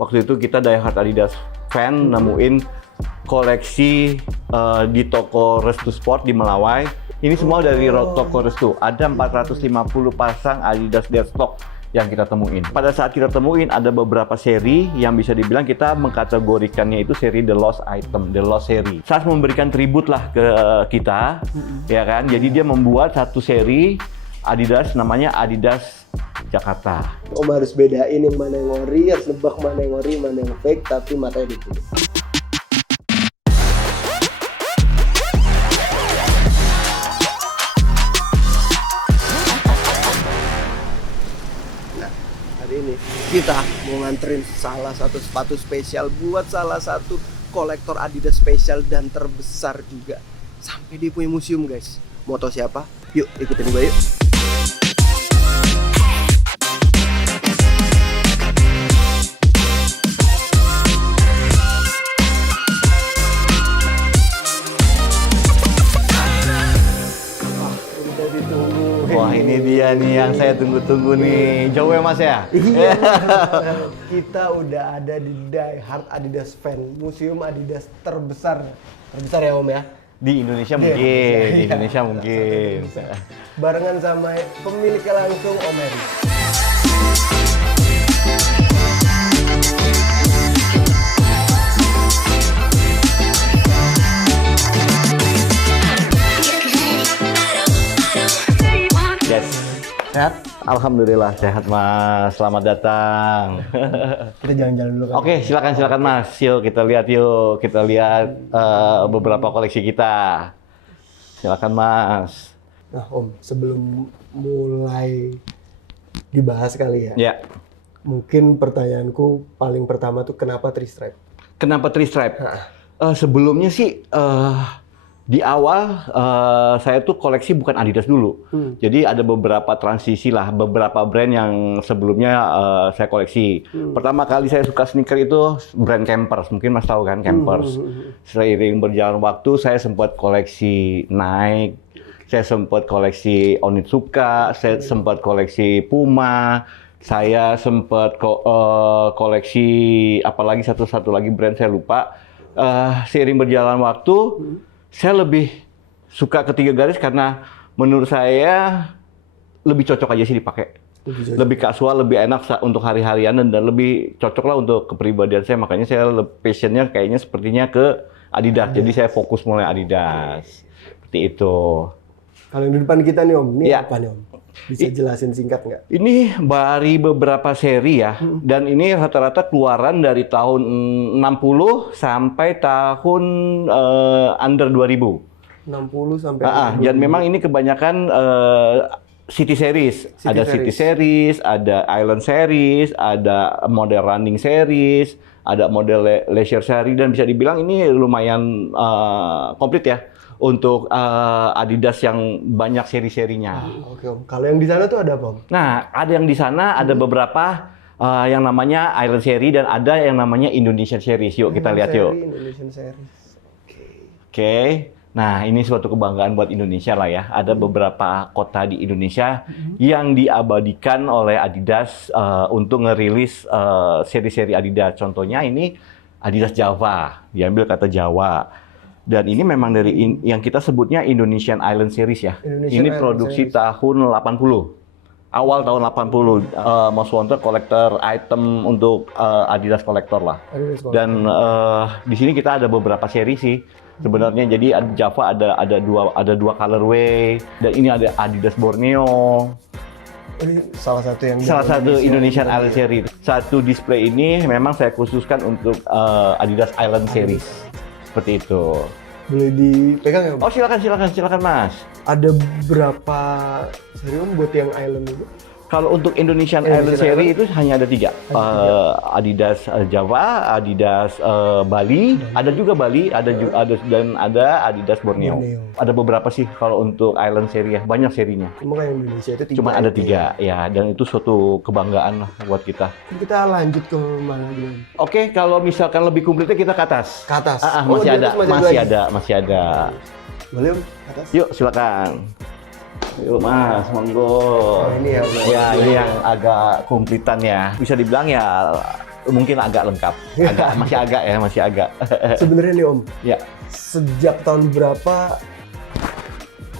Waktu itu kita diehard Adidas fan nemuin koleksi di toko Restu Sport di Melawai. Ini semua dari toko Restu. Ada 450 pasang Adidas Deadstock yang kita temuin. Pada saat kita temuin ada beberapa seri yang bisa dibilang kita mengkategorikannya itu seri The Lost Item, The Lost Seri. SAS memberikan tribut lah ke kita, ya kan? Jadi dia membuat satu seri Adidas namanya Adidas Jakarta. Om harus bedain yang mana yang ori, harus nebak mana yang ori, mana yang fake, tapi matanya ditutup. Ini kita mau nganterin salah satu sepatu spesial buat salah satu kolektor Adidas spesial dan terbesar juga, sampai dia punya museum guys. Mau tau siapa? Yuk ikutin gue yuk. Wah, ini dia nih yang saya tunggu-tunggu nih. Jauh ya Mas ya? Iya. Kita udah ada di Die Hard Adidas Fan, museum Adidas terbesar. Terbesar ya Om ya? Di Indonesia mungkin, di Indonesia mungkin. Barengan sama pemiliknya langsung Om Heri. Yes. Sehat? Alhamdulillah sehat Mas. Selamat datang. Kita jalan-jalan dulu kan. Oke, silakan Mas. Yuk kita lihat beberapa koleksi kita. Silakan Mas. Nah Om, sebelum mulai dibahas kali ya. Ya. Mungkin pertanyaanku paling pertama tuh kenapa three stripe? Kenapa three stripe? Sebelumnya sih di awal saya tuh koleksi bukan Adidas dulu. Jadi ada beberapa transisi lah, beberapa brand yang sebelumnya saya koleksi. Pertama kali saya suka sneaker itu brand Campers, mungkin Mas tahu kan Campers. Seiring berjalan waktu saya sempat koleksi Nike, saya sempat koleksi Onitsuka, saya sempat koleksi Puma, saya sempat koleksi apalagi satu lagi brand saya lupa. Seiring berjalan waktu saya lebih suka ketiga garis karena menurut saya lebih cocok aja sih dipakai. Lebih kasual, lebih enak untuk hari-harian dan lebih cocok lah untuk kepribadian saya. Makanya saya passionnya kayaknya sepertinya ke Adidas. Jadi saya fokus mulai Adidas. Seperti itu. Kalau yang di depan kita nih Om, ini Ya. apa nih Om? Bisa jelasin singkat nggak? Ini dari beberapa seri ya, dan ini rata-rata keluaran dari tahun 60 sampai tahun under 2000. 60 sampai Dan memang ini kebanyakan City Series. Ada City Series, ada Island Series, ada model Running Series, ada model Leisure Series, dan bisa dibilang ini lumayan komplit ya untuk Adidas yang banyak seri-serinya. Oke Om. Kalau yang di sana tuh ada apa Om? Nah, ada yang di sana ada beberapa yang namanya Island Series dan ada yang namanya Indonesian Series. Yuk kita lihat yuk. Indonesian Series. Oke. Nah, ini suatu kebanggaan buat Indonesia lah ya. Ada beberapa kota di Indonesia yang diabadikan oleh Adidas untuk ngerilis seri-seri Adidas. Contohnya ini Adidas Java, diambil kata Jawa. Dan ini memang dari yang kita sebutnya Indonesian Island Series ya. Ini produksi tahun 80. Awal tahun 80. Most Wanted collector item untuk Adidas collector lah. Dan di sini kita ada beberapa seri sih. Sebenarnya jadi Java ada dua colorway, dan ini ada Adidas Borneo. Ini salah satu yang Indonesian Island Series. Satu display ini memang saya khususkan untuk Adidas Island Series. Seperti itu. Boleh dipegang ya Om? Oh silakan Mas. Ada berapa seri Om buat yang Island itu? Kalau untuk Indonesian Island Series itu hanya ada 3. Adidas Java, Adidas Bali, ada juga Bali, dan ada Adidas Borneo. Ada beberapa sih kalau untuk Island Series ya, banyak serinya. Cuma yang Indonesia itu 3. Cuma ada 3 ya, dan itu suatu kebanggaan lah buat kita. Kita lanjut ke mana dulu? Oke, kalau misalkan lebih komplitnya kita ke atas. Ke atas. Masih ada. Boleh Om, ke atas. Yuk, silakan. Yuk Mas, monggo. Ini ya. Ya, ini yang agak komplitan ya. Bisa dibilang ya mungkin agak lengkap. Masih agak. Sebenarnya nih Om, Ya. sejak tahun berapa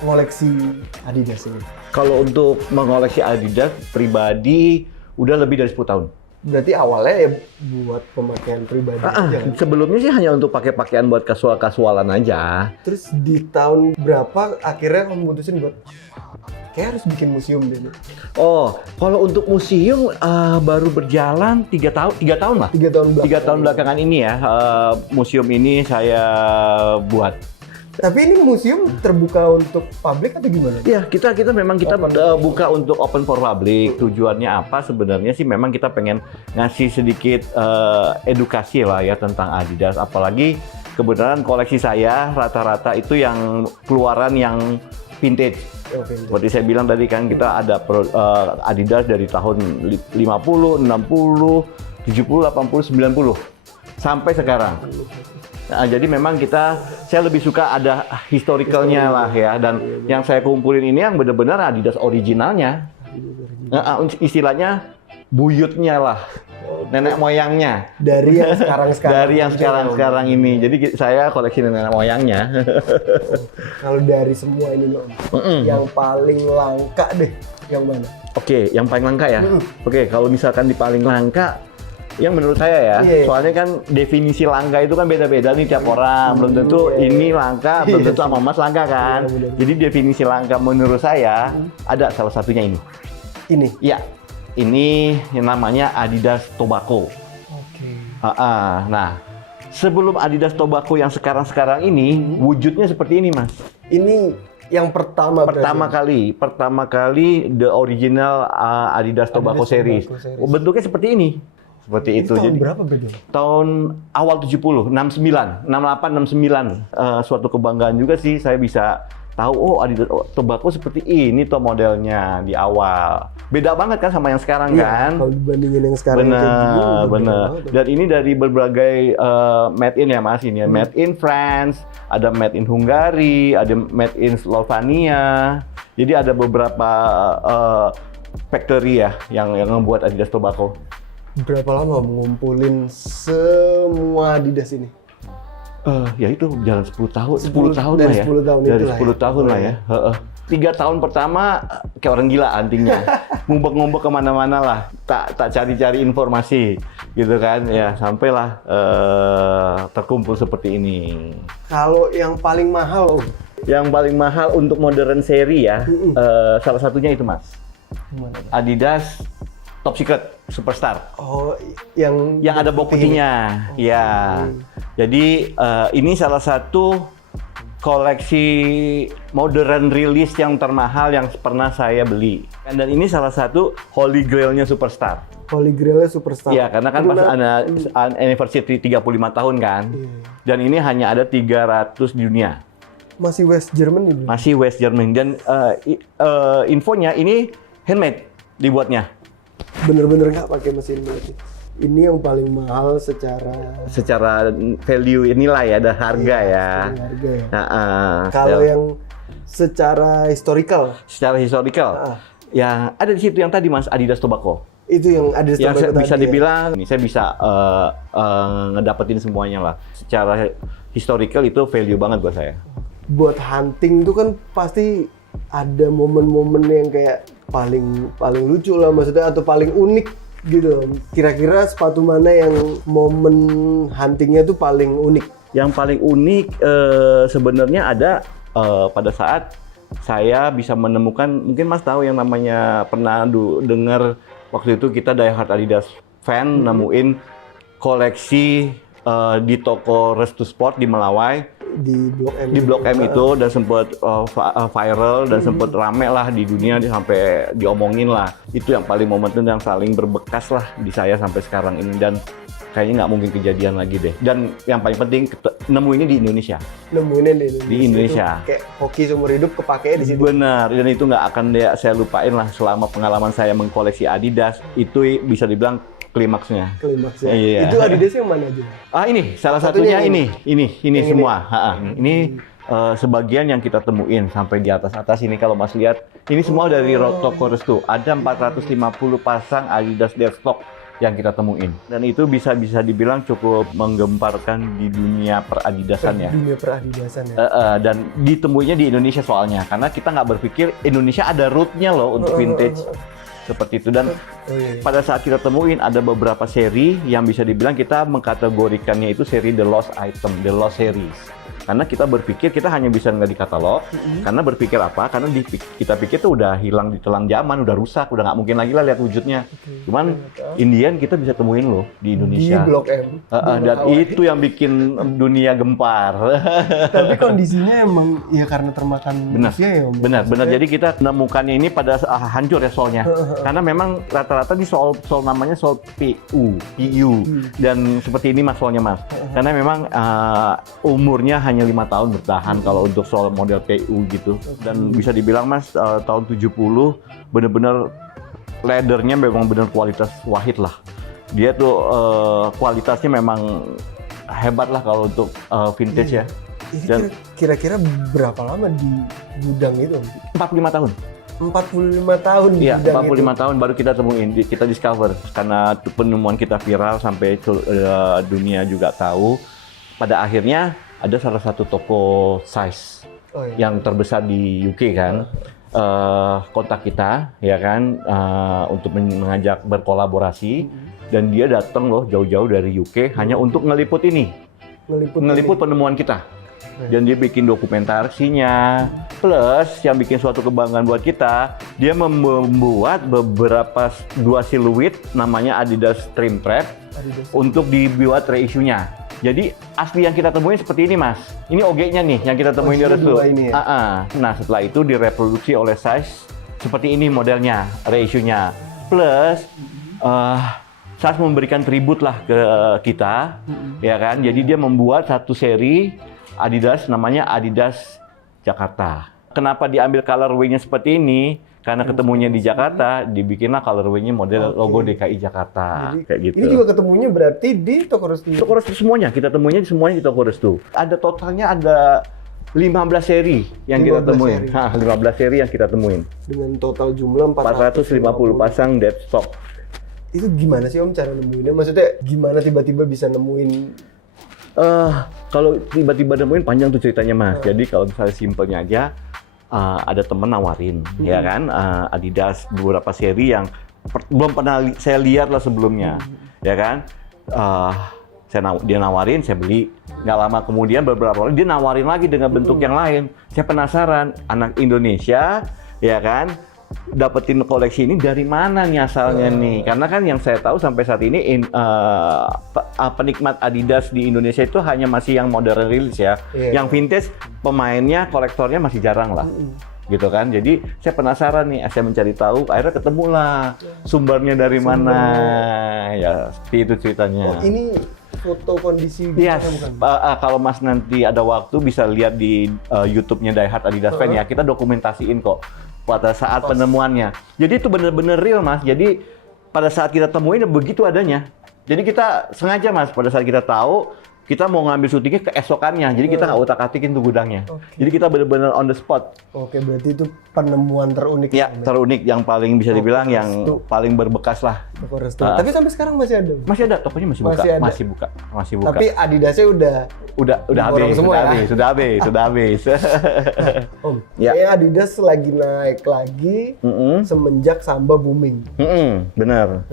koleksi Adidas ini? Kalau untuk mengoleksi Adidas pribadi udah lebih dari 10 tahun. Berarti awalnya ya buat pemakaian pribadi aja kan? Sebelumnya sih hanya untuk pakai pakaian buat kasual-kasualan aja. Terus di tahun berapa akhirnya kamu mutusin buat kayak harus bikin museum deh nih? Oh, kalau untuk museum baru berjalan 3 tahun lah. 3 tahun belakang. 3 tahun belakangan ini ya, museum ini saya buat. Tapi ini museum terbuka untuk publik atau gimana? Ya, kita memang Open. buka untuk open for public. Tujuannya apa? Sebenarnya sih memang kita pengen ngasih sedikit edukasi lah ya tentang Adidas. Apalagi kebenaran koleksi saya rata-rata itu yang keluaran yang vintage. Oke. Seperti saya bilang tadi kan kita ada Adidas dari tahun 50, 60, 70, 80, 90 sampai sekarang. Nah, jadi memang saya lebih suka ada historicalnya lah ya, dan yang saya kumpulin ini yang benar-benar Adidas originalnya. Istilahnya buyutnya lah, nenek moyangnya. Dari yang sekarang-sekarang. Dari yang sekarang-sekarang ini. Jadi saya koleksi nenek moyangnya. Kalau dari semua ini Om, yang paling langka deh, yang mana? Oke, yang paling langka ya. Oke, kalau misalkan di paling langka, yang menurut saya ya, Iya. soalnya kan definisi langka itu kan beda-beda nih tiap orang. Belum tentu Iya. ini langka, belum tentu sama Mas langka kan. Iya, benar. Jadi definisi langka menurut saya ada salah satunya ini. Ini. Ya, ini yang namanya Adidas Tobacco. Oke. Nah, sebelum Adidas Tobacco yang sekarang-sekarang ini, wujudnya seperti ini, Mas. Ini yang pertama Pertama kali the original Adidas Tobacco series. Tobacco series. Bentuknya seperti ini. Seperti Ini itu. tahun Jadi berapa berarti? tahun awal 70, 69, 68, 69. Suatu kebanggaan juga sih saya bisa tahu, oh Adidas Tobacco seperti ini tuh modelnya di awal. Beda banget kan sama yang sekarang kan? Kalau dibandingin yang sekarang kayak gini, udah beda Bener. banget. Dan ini dari berbagai made in ya Mas, ini ya. Made in France, ada made in Hungary, ada made in Slovenia. Jadi ada beberapa factory ya yang membuat Adidas Tobacco. Berapa lama mengumpulin semua Adidas ini? Ya itu jalan 10 tahun, 10 10 tahun dari lah ya. 10 tahun dari itulah 10 ya. tahun lah ya. 3 tahun pertama kayak orang gila antingnya. Ngumpet-ngumpet kemana-mana lah. Tak cari-cari informasi gitu kan. Ya sampailah terkumpul seperti ini. Kalau yang paling mahal, Om? Yang paling mahal untuk modern seri ya, salah satunya itu Mas. Gimana? Adidas Top Secret Superstar. Oh, yang Yang ada box putihnya. Ya. Jadi ini salah satu koleksi modern release yang termahal yang pernah saya beli. Dan ini salah satu Holy Grail-nya Superstar. Holy Grail-nya Superstar. Iya, karena kan pas ada anniversary 35 tahun kan. Dan ini hanya ada 300 di dunia. Masih West Germany dulu. Masih West Germany. Dan infonya ini handmade dibuatnya. Bener-bener nggak pakai mesin berarti. Ini yang paling mahal Secara value nilai ya, ada harga ya. harga ya. Ya. Kalau yang secara historical, Secara historical, ya ada di situ yang tadi Mas, Adidas Tobacco. itu yang ada di Yang saya bisa tadi ya? dibilang, ini saya bisa ngedapetin semuanya lah. Secara historical itu value banget buat saya. Buat hunting tuh kan pasti ada momen-momen yang kayak paling lucu lah maksudnya, atau paling unik gitu. Kira-kira sepatu mana yang momen huntingnya tuh paling unik? Yang paling unik sebenarnya ada pada saat saya bisa menemukan, mungkin Mas tahu yang namanya pernah dengar waktu itu kita diehard Adidas fan nemuin koleksi di toko Restu Sport di Melawai. Di Blok M. Di Blok M itu dan sempat viral dan sempat rame lah di dunia, sampai diomongin lah. Itu yang paling momentum yang saling berbekas lah di saya sampai sekarang ini, dan kayaknya nggak mungkin kejadian lagi deh. Dan yang paling penting nemu ini di Indonesia. Nemuinnya di Indonesia. Itu kayak hoki seumur hidup kepake di situ. Benar, dan itu nggak akan saya lupain lah selama pengalaman saya mengkoleksi Adidas. Itu bisa dibilang klimaksnya. Klimaksnya. Iya. Itu Adidas yang mana aja? Ini salah Satunya satunya ini Yang semua. Ini sebagian yang kita temuin sampai di atas ini, kalau Mas lihat, ini semua dari toko Restu. Ada 450 pasang Adidas Deathstock yang kita temuin. Dan itu bisa dibilang cukup menggemparkan di dunia peradidasan ya. Dunia peradidasan ya. Dan ditemuinya di Indonesia soalnya, karena kita nggak berpikir Indonesia ada root-nya loh untuk vintage. Seperti itu. Dan pada saat kita temuin ada beberapa seri yang bisa dibilang kita mengkategorikannya itu seri The Lost Item, The Lost Series. Karena kita berpikir kita hanya bisa nggak di katalog, karena berpikir apa? Karena kita pikir tuh udah hilang ditelan zaman, udah rusak, udah nggak mungkin lagi lah lihat wujudnya. Cuman Indian kita bisa temuin loh di Indonesia. Di Blok M. Dan itu yang bikin dunia gempar. Tapi kondisinya emang ya karena termakan manusia ya Om. Benar. Jadi kita menemukannya ini pada hancur ya soalnya. Karena memang rata-rata ini soal namanya soal PU. Dan seperti ini mas soalnya mas. Karena memang umurnya hanya 5 tahun bertahan kalau untuk soal model PU gitu. Dan bisa dibilang mas tahun 70 bener-bener leathernya memang bener kualitas wahid lah. Dia tuh kualitasnya memang hebat lah kalau untuk vintage ya. Dan kira-kira berapa lama di gudang itu? 45 tahun. 45 tahun di Iya, gudang 45 itu. tahun baru kita temuin, kita discover. Karena penemuan kita viral sampai dunia juga tahu. Pada akhirnya ada salah satu toko size yang terbesar di UK kan, kontak kita ya kan untuk mengajak berkolaborasi dan dia datang loh jauh-jauh dari UK hanya untuk ngeliput penemuan kita. Dan dia bikin dokumentasinya, plus yang bikin suatu kebanggaan buat kita, dia membuat beberapa 2 siluet namanya Adidas Trim Trap untuk dibuat reissue-nya. Jadi asli yang kita temuin seperti ini mas. Ini OG-nya nih yang kita temuin di Restu. Ya? Nah setelah itu direproduksi oleh size seperti ini modelnya, reissue-nya. Plus size memberikan tribut lah ke kita, ya kan. Jadi dia membuat satu seri Adidas namanya Adidas Jakarta. Kenapa diambil colorway-nya seperti ini? Karena ketemunya di Jakarta, dibikinlah colorway-nya model logo DKI Jakarta. Jadi, kayak gitu. Ini juga ketemunya berarti di Toko Restu. Toko Restu semuanya, kita temunya semuanya di Toko Restu. Ada totalnya ada 15 seri yang kita temuin. 15 seri yang kita temuin. Dengan total jumlah 450 pasang dead stock. Itu gimana sih Om cara nemuinnya? Maksudnya gimana tiba-tiba bisa nemuin? Kalau tiba-tiba nemuin panjang tuh ceritanya mas. Jadi kalau misalnya simpelnya aja, ada temen nawarin, ya kan, Adidas beberapa seri yang belum pernah saya lihat lah sebelumnya, ya kan. Dia nawarin, saya beli. Nggak lama kemudian beberapa orang dia nawarin lagi dengan bentuk yang lain. Saya penasaran, anak Indonesia, ya kan, dapetin koleksi ini dari mana nih asalnya nih? Karena kan yang saya tahu sampai saat ini penikmat Adidas di Indonesia itu hanya masih yang modern rilis ya. Yang vintage pemainnya, kolektornya masih jarang lah. Gitu kan. Jadi saya penasaran nih, saya mencari tahu, akhirnya ketemulah sumbernya dari mana. Ya, seperti itu ceritanya. Ini foto kondisi yes. Kalau Mas nanti ada waktu bisa lihat di YouTube-nya Die Hard Adidas Fan ya. Kita dokumentasiin kok pada saat penemuannya. Jadi itu bener-bener real mas. Jadi pada saat kita temuin begitu adanya. Jadi kita sengaja mas pada saat kita tahu kita mau ngambil syutingnya keesokannya. Jadi kita nggak utak-atikin tuh gudangnya. Jadi kita bener-bener on the spot. Oke, berarti itu penemuan terunik. Ya, terunik yang paling bisa dibilang yang paling berbekas lah. Tapi sampai sekarang masih ada? Masih ada, tokonya masih buka. Masih buka. Tapi Adidasnya udah habis semua ya? Sudah habis. Om, ya Adidas lagi naik lagi semenjak Samba booming. Benar.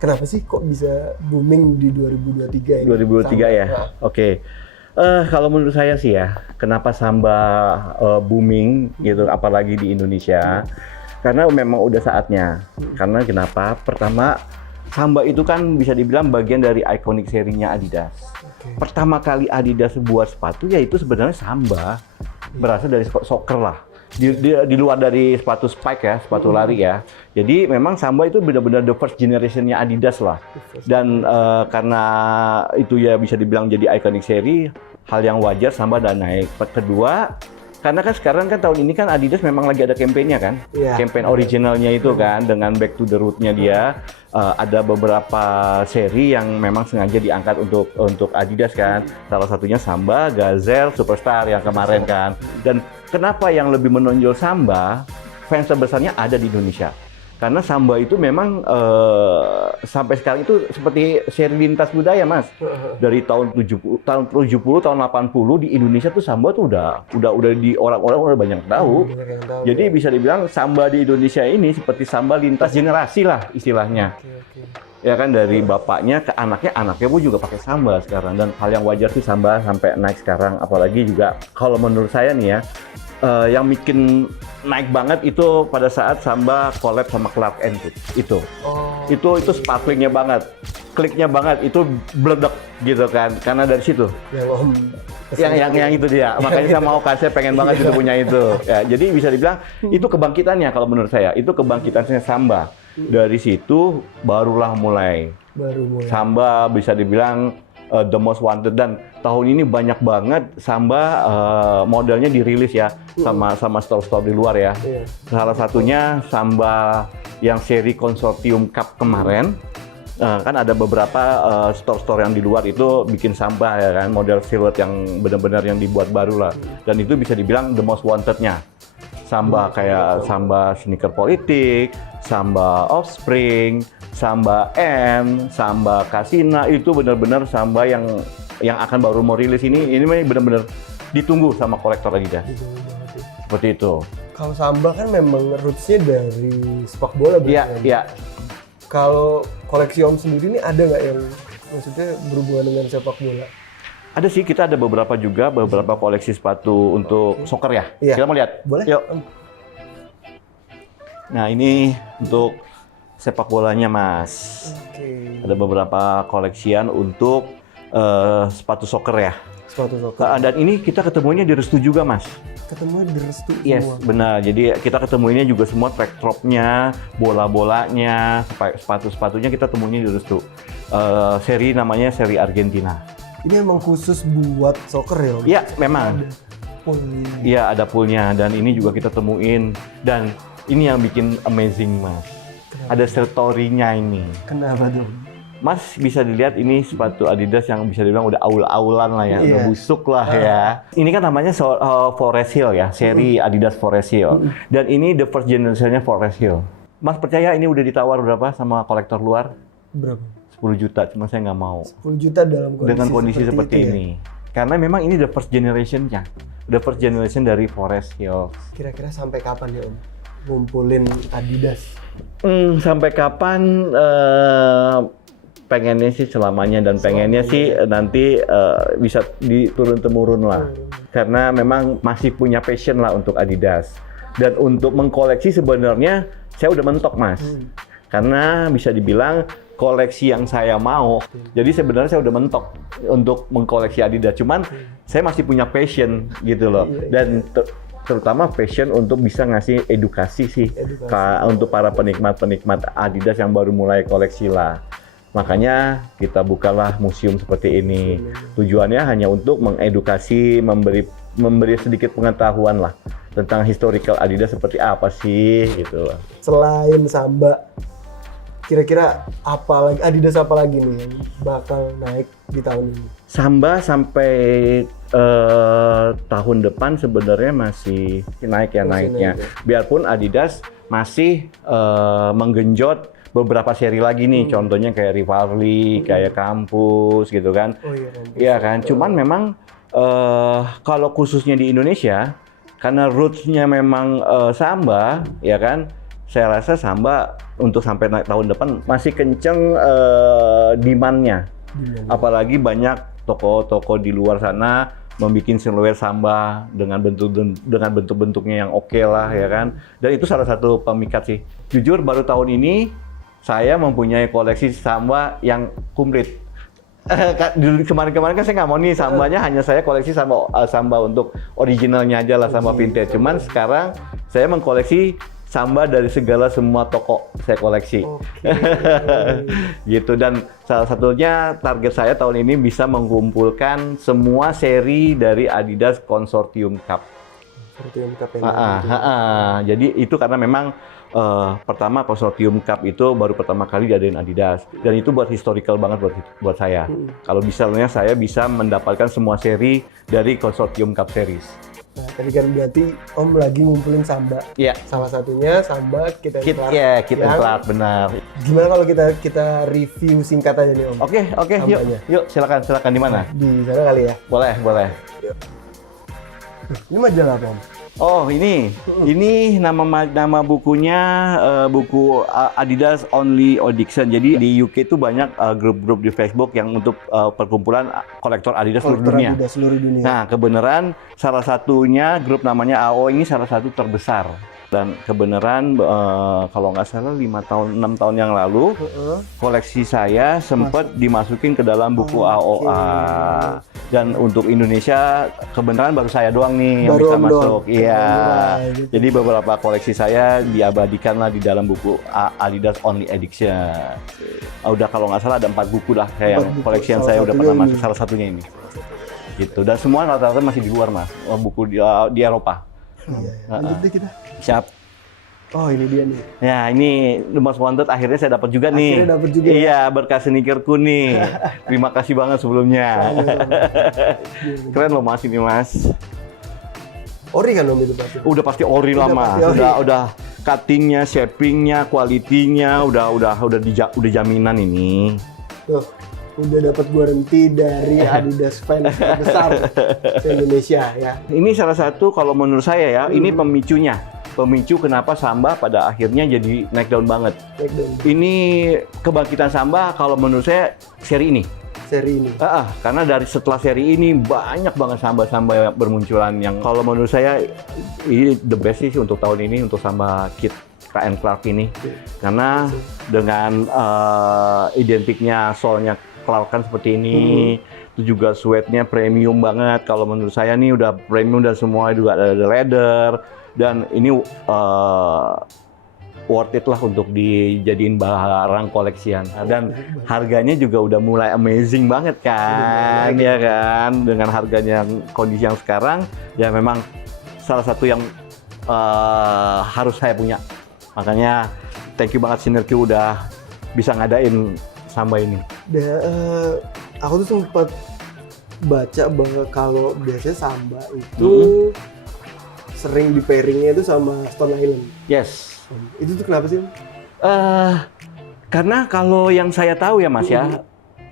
Kenapa sih kok bisa booming di 2023 ini? 2023 ya? Oke. Kalau menurut saya sih ya, kenapa Samba booming gitu, apalagi di Indonesia? Karena memang udah saatnya. Karena kenapa? Pertama, Samba itu kan bisa dibilang bagian dari ikonik serinya Adidas. Pertama kali Adidas buat sepatu ya itu sebenarnya Samba. Berasal dari soccer lah. Di luar dari sepatu spike ya, sepatu lari ya. Jadi memang Samba itu benar-benar the first generation-nya Adidas lah. Dan karena itu ya bisa dibilang jadi ikonik seri, hal yang wajar Samba dan naik. Kedua, karena kan sekarang kan tahun ini kan Adidas memang lagi ada campaign-nya kan. Campaign originalnya itu kan dengan back to the root-nya dia. Ada beberapa seri yang memang sengaja diangkat untuk Adidas kan. Salah satunya Samba, Gazelle, Superstar yang kemarin kan. Dan kenapa yang lebih menonjol Samba, fans terbesarnya ada di Indonesia. Karena Samba itu memang sampai sekarang itu seperti seri lintas budaya, Mas. Dari tahun 70, tahun 80 di Indonesia tuh Samba tuh udah di orang-orang udah banyak tahu. Jadi bisa dibilang Samba di Indonesia ini seperti Samba lintas generasi lah istilahnya. Ya kan, dari bapaknya ke anaknya pun juga pakai Samba sekarang. Dan hal yang wajar sih Samba sampai naik sekarang. Apalagi juga kalau menurut saya nih ya, yang bikin naik banget itu pada saat Samba collab sama Clark N itu. Itu sparklingnya banget, kliknya banget, itu bledek gitu kan, karena dari situ. Yang itu dia. Makanya saya mau saya pengen banget itu punya itu. Ya, jadi bisa dibilang itu kebangkitannya kalau menurut saya, itu kebangkitannya Samba. Dari situ barulah mulai. Samba bisa dibilang the most wanted, dan tahun ini banyak banget Samba modelnya dirilis ya sama store-store di luar ya. Salah satunya Samba yang seri Consortium Cup kemarin. Kan ada beberapa store-store yang di luar itu bikin Samba ya kan, model silhouette yang benar-benar yang dibuat baru lah. Dan itu bisa dibilang the most wanted-nya. Samba kayak Samba sneaker politik, Samba Offspring, Samba M, Samba Casina, itu benar-benar Samba yang akan baru mau rilis ini benar-benar ditunggu sama kolektor Adidas. Seperti itu. Kalau Samba kan memang roots-nya dari sepak bola berarti. Iya. Kalau koleksi Om sendiri ini ada nggak yang maksudnya berhubungan dengan sepak bola? Ada sih, kita ada beberapa koleksi sepatu untuk soccer ya. Iya. Kita mau lihat? Boleh. Yuk. Nah, ini untuk sepak bolanya, Mas. Ada beberapa koleksian untuk sepatu soccer ya. Sepatu soccer. Dan ini kita ketemunya di Restu juga, Mas. Ketemunya di Restu semua? Yes, benar. Jadi kita ketemuinnya juga semua track dropnya, bola-bolanya, sepatu-sepatunya kita temunya di Restu. Seri namanya seri Argentina. Ini emang khusus buat soccer ya? Iya, memang. Iya, ada poolnya, dan ini juga kita temuin. Dan ini yang bikin amazing, Mas. Ada story-nya ini. Kenapa tuh? Mas bisa dilihat ini sepatu Adidas yang bisa dibilang udah aul-aulan lah ya, udah busuk lah ya. Ini kan namanya Forest Hill ya, seri Adidas Forest Hill. Dan ini the first generation-nya Forest Hill. Mas percaya ini udah ditawar berapa sama kolektor luar? Berapa? 10 juta, cuma saya nggak mau. 10 juta dengan kondisi seperti ini. Ya? Karena memang ini the first generation-nya. The first generation dari Forest Hill. Kira-kira sampai kapan ya Om ngumpulin Adidas? Sampai kapan? Pengennya sih selamanya, dan pengennya sih nanti bisa diturun-temurun lah. Karena memang masih punya passion lah untuk Adidas. Dan untuk mengkoleksi sebenarnya saya udah mentok, Mas. Karena bisa dibilang koleksi yang saya mau. Jadi sebenarnya saya udah mentok untuk mengkoleksi Adidas. Cuman saya masih punya passion gitu loh. Dan terutama passion untuk bisa ngasih edukasi sih untuk para penikmat Adidas yang baru mulai koleksi lah. Makanya kita bukalah museum seperti ini. Tujuannya hanya untuk mengedukasi, memberi sedikit pengetahuan lah tentang historical Adidas seperti apa sih gitu loh. Selain Samba, kira-kira Adidas apa lagi nih yang bakal naik di tahun ini? Samba sampai tahun depan sebenarnya masih naik ya naiknya. Biarpun Adidas masih menggenjot beberapa seri lagi nih, contohnya kayak Rivalry, kayak Campus gitu kan. Iya kan, cuman memang kalau khususnya di Indonesia, karena roots-nya memang Samba, ya kan, saya rasa Samba untuk sampai tahun depan masih kenceng demand-nya. Apalagi banyak toko-toko di luar sana membuat siluet Samba dengan bentuk-bentuknya yang oke lah, ya kan. Dan itu salah satu pemikat sih. Jujur baru tahun ini saya mempunyai koleksi Samba yang komplit. Kemarin-kemarin kan saya nggak mau nih Sambanya, hanya saya koleksi Samba untuk originalnya aja lah, Samba vintage. Cuman sekarang saya mengkoleksi Samba dari semua toko saya koleksi. Gitu, dan salah satunya target saya tahun ini bisa mengumpulkan semua seri dari Adidas Consortium Cup. Jadi itu karena memang pertama Consortium Cup itu baru pertama kali diadain Adidas, dan itu buat historical banget buat saya. Kalau misalnya saya bisa mendapatkan semua seri dari Consortium Cup series. Nah, tadi kan berarti Om lagi ngumpulin Samba. Iya. Salah satunya Samba Kit and Clark. Kit and Clark, benar. Gimana kalau kita review singkat aja nih Om? Oke, Sambanya. yuk silakan di mana? Di sana kali ya. Boleh. Ini majalah apa Om? Oh, ini nama bukunya buku Adidas Only Edition. Jadi di UK itu banyak grup-grup di Facebook yang untuk perkumpulan kolektor Adidas seluruh dunia. Adidas seluruh dunia. Nah, kebenaran salah satunya grup namanya AO ini salah satu terbesar. Dan kebenaran kalau nggak salah 6 tahun yang lalu koleksi saya sempat dimasukin ke dalam buku AOA. Dan untuk Indonesia kebenaran baru saya doang nih yang bisa masuk. Iya. Gitu. Jadi beberapa koleksi saya diabadikan lah di dalam buku Adidas Only Edition. Udah kalau nggak salah ada 4 buku lah kayak yang koleksi yang saya udah pernah masuk, salah satunya ini. Gitu. Dan semua rata-rata masih di luar Mas. Buku di Eropa. Iya. Lanjut deh kita. Siap. Oh, ini dia nih. Ya, ini The Most Wanted akhirnya saya dapat juga nih. Akhirnya dapat juga. Iya, berkas sneakerku nih. Terima kasih banget sebelumnya. Keren loh Mas ini Mas. Ori kan Om itu pasti? Udah pasti ori lah Mas. Udah cuttingnya, shapingnya, quality-nya, udah jaminan ini. Tuh, udah dapat garansi dari Adidas fans terbesar di Indonesia ya. Ini salah satu kalau menurut saya ya, ini pemicu kenapa Samba pada akhirnya jadi naik daun banget. Ini kebangkitan Samba kalau menurut saya seri ini. Karena dari setelah seri ini banyak banget Samba-Samba yang bermunculan yang kalau menurut saya ini the best sih untuk tahun ini untuk Samba Kit and Clark ini. Karena dengan identiknya solnya Clark kan seperti ini. Itu juga sweatnya premium banget. Kalau menurut saya nih udah premium dan semua juga ada leather. Dan ini worth it lah untuk dijadiin barang koleksian. Dan harganya juga udah mulai amazing banget kan, ya kan? Dengan harganya kondisi yang sekarang, ya memang salah satu yang harus saya punya. Makanya thank you banget Sinergi udah bisa ngadain Samba ini. Aku tuh sempat baca bahwa kalau biasanya Samba itu sering di pairingnya itu sama Stone Island. Yes. Itu tuh kenapa sih? Karena kalau yang saya tahu ya Mas ya,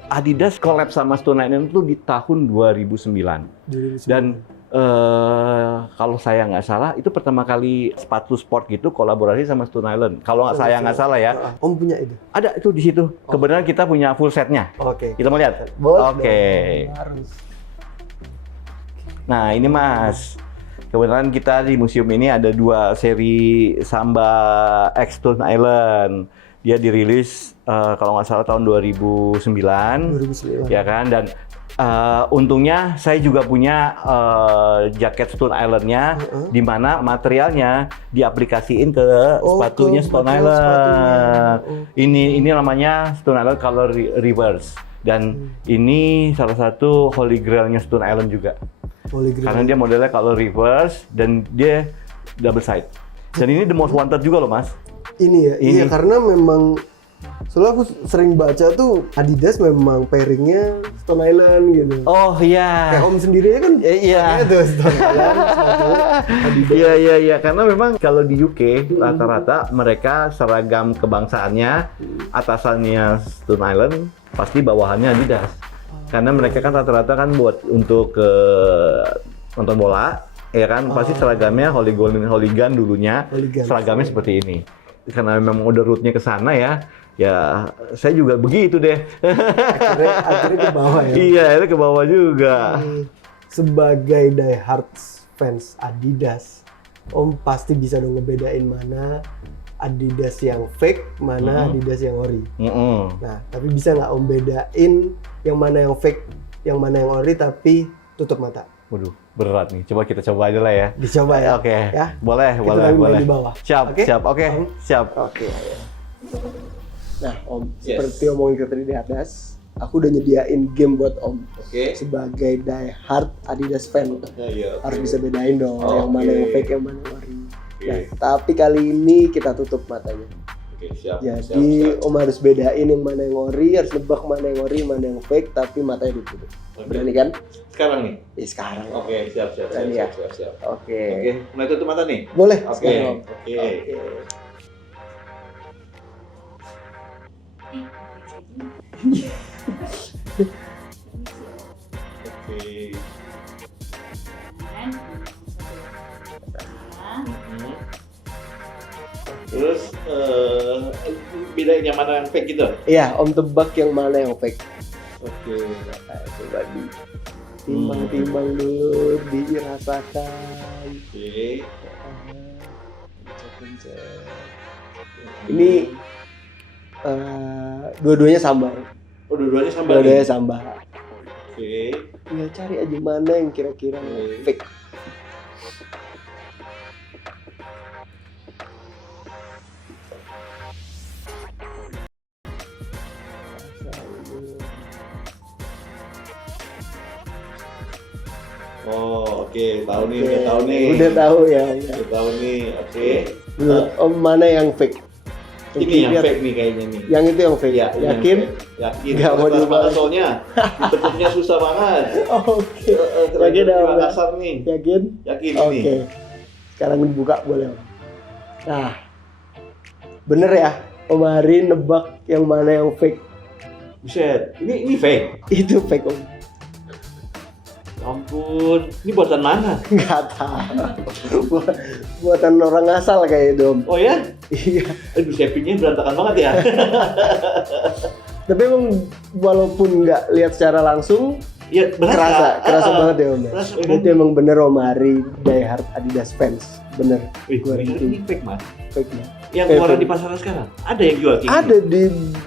Adidas collab sama Stone Island itu di tahun 2009. Dan kalau saya nggak salah itu pertama kali sepatu sport gitu kolaborasi sama Stone Island. Kalau saya nggak salah ya. Om punya itu? Ada itu di situ. Kebenaran kita punya full setnya. Oke. Kita mau lihat? Oke. Nah ini Mas. Kebenaran kita di museum ini ada 2 seri Samba X Stone Island. Dia dirilis kalau nggak salah tahun 2009. Ya kan? Dan untungnya saya juga punya jaket Stone Island-nya, di mana materialnya diaplikasiin ke sepatunya Stone Island. Ini namanya Stone Island Color Reverse. Dan ini salah satu holy grail-nya Stone Island juga. Karena dia modelnya color reverse dan dia double side. Dan ini the most wanted juga loh Mas. Ini ya, iya karena memang soalnya aku sering baca tuh Adidas memang pairingnya Stone Island gitu. Oh iya. Kayak Om sendiri kan? Iya. Tuh Stone Island, Adidas. Iya. Karena memang kalau di UK rata-rata mereka seragam kebangsaannya atasannya Stone Island, pasti bawahannya Adidas. Karena mereka kan rata-rata kan buat untuk nonton bola, ya kan pasti seragamnya hooligan dulunya, seragamnya seperti ini. Karena memang udah route-nya ke sana ya saya juga begitu deh. Akhirnya ke bawah ya? Iya, akhirnya ke bawah juga. Sebagai diehard fans Adidas, Om pasti bisa dong ngebedain mana Adidas yang fake, mana Adidas yang ori. Nah, tapi bisa nggak Om bedain yang mana yang fake, yang mana yang ori tapi tutup mata? Waduh, berat nih. Coba kita coba aja lah ya. Dicoba ya? Oke. Ya? Boleh. Di bawah. Siap. Oke. Nah, Om, seperti omongin kita tadi di atas, aku udah nyediain game buat Om. Sebagai diehard Adidas fan, harus bisa bedain dong yang mana yang fake, yang mana yang ori. Nah, tapi kali ini kita tutup matanya. Oke, siap. Jadi Om harus bedain yang mana yang ori, harus nebak mana yang ori, mana yang fake, tapi matanya ditutup. Oke. Berani kan? Sekarang nih. Sekarang. Oke, siap. Berani ya? Siap. Oke. Oke, mulai tutup mata nih. Boleh. Oke. Sekarang, Om. Oke. Oke. Terus bedain yang mana yang fake gitu? Iya, Om tebak yang mana yang fake. Oke. Nah, coba timbang dulu, dirasakan. Oke. Pencet. Ini dua-duanya sambar. Oh, dua-duanya sama. Dua-duanya sambar. Oke. Ya cari aja mana yang kira-kira fake. Oh, oke. Tahu nih, Oke, udah tahu nih. Udah tahu ya. Udah tahu nih. Oke. Menurut Om mana yang fake? Ini yang Lihat. fake nih kayaknya nih. Yang itu yang fake. Iya, ini yang Yakin? fake. Yakin. Nggak mau Keras diubah. banget soalnya. Ditepuknya susah banget. Oke. Yakin dah, Om. kasar nih. Yakin? Yakin Oke. ini. Sekarang dibuka boleh, Om. Nah. Bener ya? Om Hari nebak yang mana yang fake. Buset. Ini fake. Itu fake, Om. Ampun. Ini buatan mana? Nggak tahu. Buatan orang asal kayak itu, Om. Oh ya? Iya. Aduh, shapingnya berantakan banget ya. Tapi emang walaupun nggak lihat secara langsung, Iya, kerasa banget ya, Om. Kerasa, Itu emang bener Om Hari diehard Adidas fans. Bener. Wih, Gua ini fake, Mas. Fake ya. Yang keluaran di pasaran sekarang. Ada yang jual kayak Ada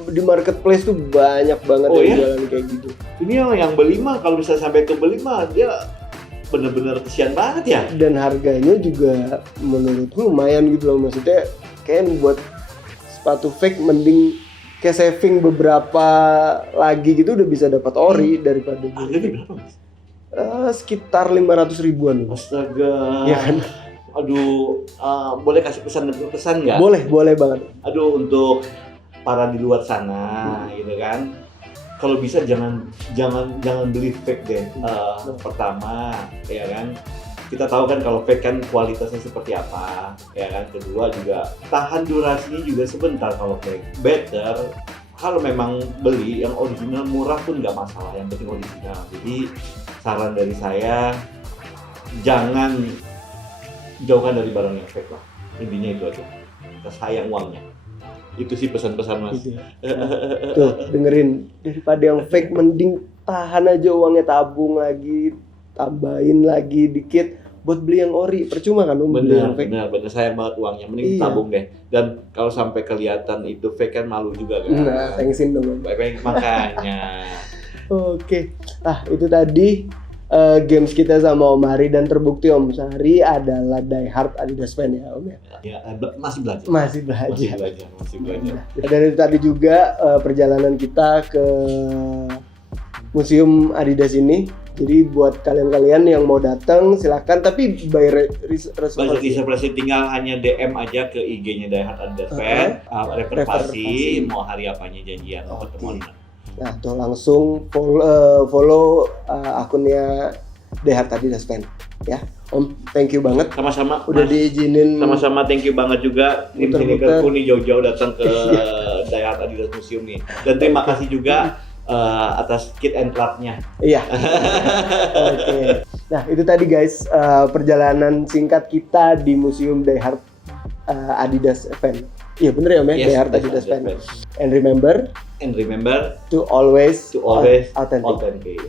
di marketplace tuh banyak banget Oh, yang ya? jualan kayak gitu. Ini yang beli mah kalau bisa sampai ke beli mah dia bener-bener kesian banget ya. Dan harganya juga menurutku lumayan gitu loh, maksudnya kayak buat sepatu fake mending kayak saving beberapa lagi gitu udah bisa dapat ori daripada Harganya berapa, Mas? sekitar 500 ribuan. Astaga. Iya kan? Aduh, boleh kasih pesan nggak? Boleh banget. Aduh, untuk para di luar sana, gitu kan. Kalau bisa jangan beli fake deh. Pertama, ya kan. Kita tahu kan kalau fake kan kualitasnya seperti apa, ya kan. Kedua juga tahan durasinya juga sebentar kalau fake. Better kalau memang beli yang original murah pun nggak masalah, yang penting original. Jadi saran dari saya jangan jauhkan dari barang yang fake lah. Intinya itu aja. Kita sayang uangnya. Itu sih pesan-pesan, Mas. Gitu ya. Tuh, dengerin, daripada yang fake mending tahan aja uangnya, tabung lagi, tambahin lagi dikit buat beli yang ori. Percuma kan Om beli yang fake. Bener sayang banget uangnya. Mending Iya. tabung deh. Dan kalau sampai kelihatan itu fake kan malu juga kan. Nah, thanksin dong Om. Baik-baik makanya. Oke. Itu tadi games kita sama Om Hari, dan terbukti Om Hari adalah diehard Adidas fan ya Om ya. Ya, masih belajar. Masih belajar. Masih belajar. Dan itu tadi juga perjalanan kita ke Museum Adidas ini. Jadi buat kalian-kalian yang mau datang silakan, tapi by reservasi. Reservasi tinggal hanya DM aja ke IG-nya Diehard Adidas Fan, reservasi mau hari apanya janjian mau ketemuan. Nah, tuh langsung follow akunnya Diehard Adidas Fan ya. Om, thank you banget. Sama-sama. Udah Mas. diizinin. Sama-sama, thank you banget juga tim Muter-muter. Sinikerku nih jauh-jauh datang ke Diehard Adidas Museum nih. Dan terima kasih juga atas kit and club-nya. Iya. Oke. Nah, itu tadi guys perjalanan singkat kita di Museum Diehard Adidas Fan. Iya bener ya, Yes, Diehard Adidas Fan. And remember And remember to always to always authentic. authentic.